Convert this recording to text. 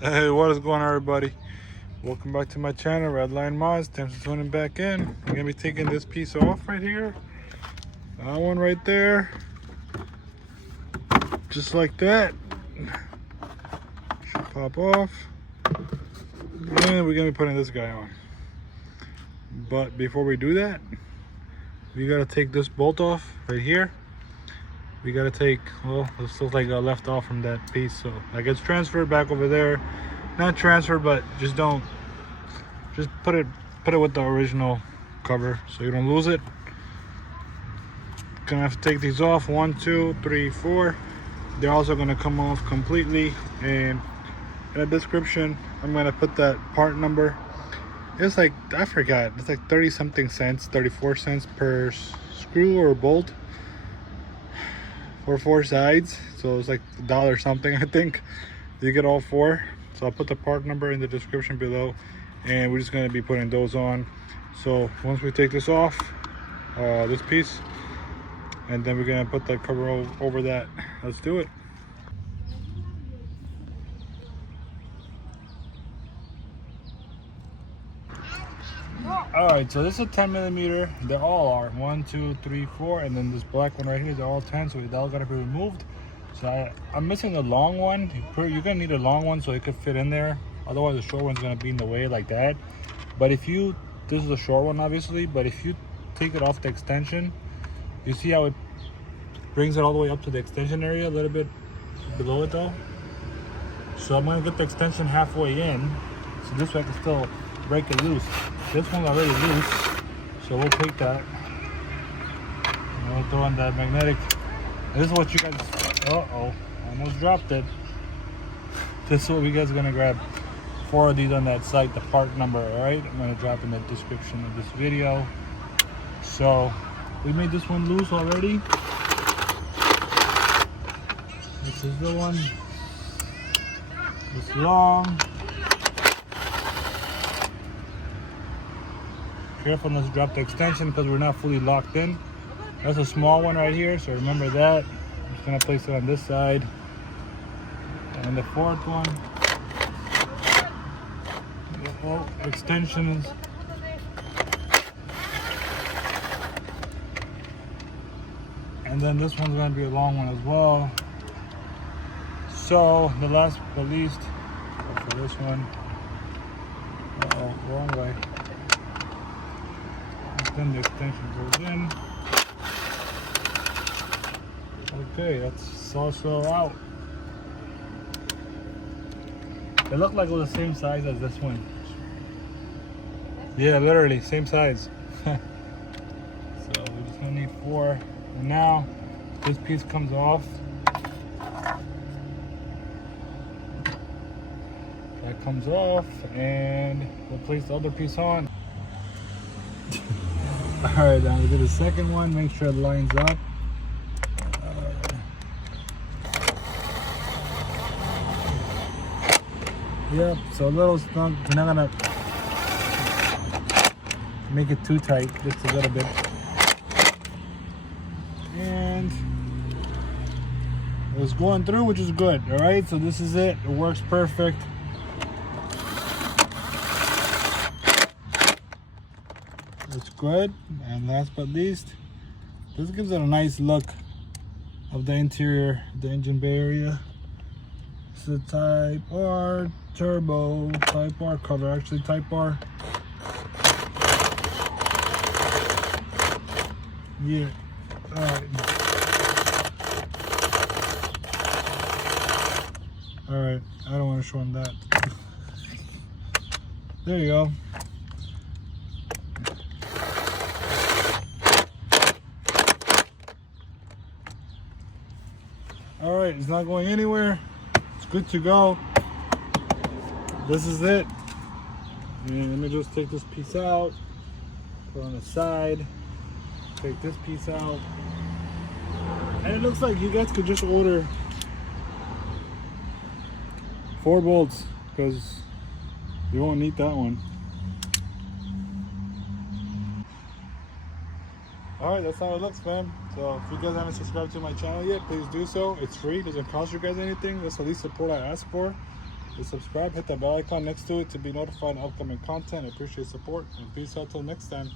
Hey, what is going on, everybody? Welcome back to my channel, RedLineMods. Thanks for tuning back in. I'm gonna be taking this piece off right here. That one right there. Just like that. Should pop off. And we're gonna be putting this guy on. But before we do that, we gotta take this bolt off right here. We gotta take, well, this looks like it left off from that piece, so that gets transferred back over there. Not transferred, but just put it with the original cover so you don't lose it. Gonna have to take these off. 1, 2, 3, 4. They're also gonna come off completely, and in the description I'm gonna put that part number. It's like, I forgot, it's like 30 something cents, 34 cents per screw or bolt for 4 sides, so it's like $1 something, I think. You get all 4, so I'll put the part number in the description below, and we're just going to be putting those on. So once we take this off, this piece, and then we're going to put the cover over that. Let's do it. Alright, so this is a 10 millimeter. They all are 1, 2, 3, 4, and then this black one right here, they're all 10, so they all gotta be removed. So I'm missing the long one. You're gonna need a long one so it could fit in there. Otherwise the short one's gonna be in the way like that. But if you, this is a short one obviously, but if you take it off the extension, you see how it brings it all the way up to the extension area, a little bit below it though. So I'm gonna get the extension halfway in, so this way I can still break it loose. This one's already loose, so we'll take that and we'll throw in that magnetic. And this is what you guys, almost dropped it. This is what you guys are gonna grab. 4 of these on that site, the part number, all right? I'm gonna drop in the description of this video. So we made this one loose already. This is the one. It's long. Careful not to drop the extension because we're not fully locked in. That's a small one right here, so remember that. I'm just gonna place it on this side. And the 4th one. Extensions. And then this one's gonna be a long one as well. So the last but least, for this one. Wrong way. Then the extension goes in. Okay, that's also out. It looked like it was the same size as this one. Yeah, literally same size. So we're just gonna need 4. And now this piece comes off. That comes off, and we'll place the other piece on. Alright, now we'll do the second one, make sure it lines up. Yep, so a little snug. We're not gonna make it too tight, just a little bit. And it was going through, which is good. Alright, so this is it. It works perfect. It's good. And last but least, this gives it a nice look of the interior, the engine bay area. It's a Type R turbo, Type R cover, actually Type R. Yeah. Alright. Alright, I don't want to show them that. There you go. Alright, it's not going anywhere. It's good to go. This is it. And let me just take this piece out, put it on the side, take this piece out. And it looks like you guys could just order 4 bolts because you won't need that one. Alright, that's how it looks, fam. So if you guys haven't subscribed to my channel yet, please do so. It's free, doesn't cost you guys anything. That's the least support I ask for. subscribe, hit that bell icon next to it to be notified of upcoming content. I appreciate support, and peace out till next time.